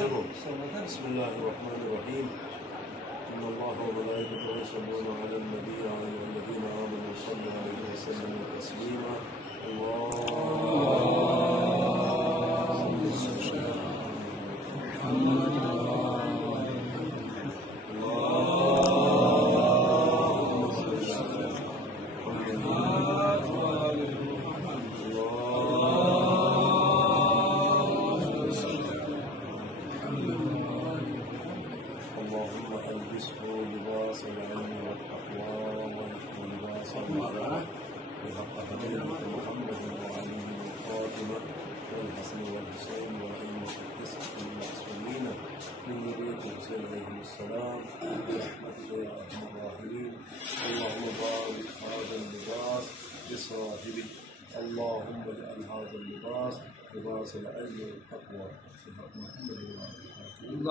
بسم الله الرحمن الرحيم. إن الله وملائكته يصلون على النبي يا أيها الذين آمنوا صلوا عليه وسلموا تسليما. اللهم ألبسه لباس العلم والتقوى ولباس الورع بحق حبيبك محمد وعليه الفاطمة والحسن والحسين وأئمة التسعة المعصومين من ذرية الحسين عليهم السلام برحمتك يا أرحم الراحمين. اللهم بارك هذا اللباس لصاحبه، اللهم اجعل هذا اللباس لباس العلم والتقوى بحق محمد وعليه الفاطمة.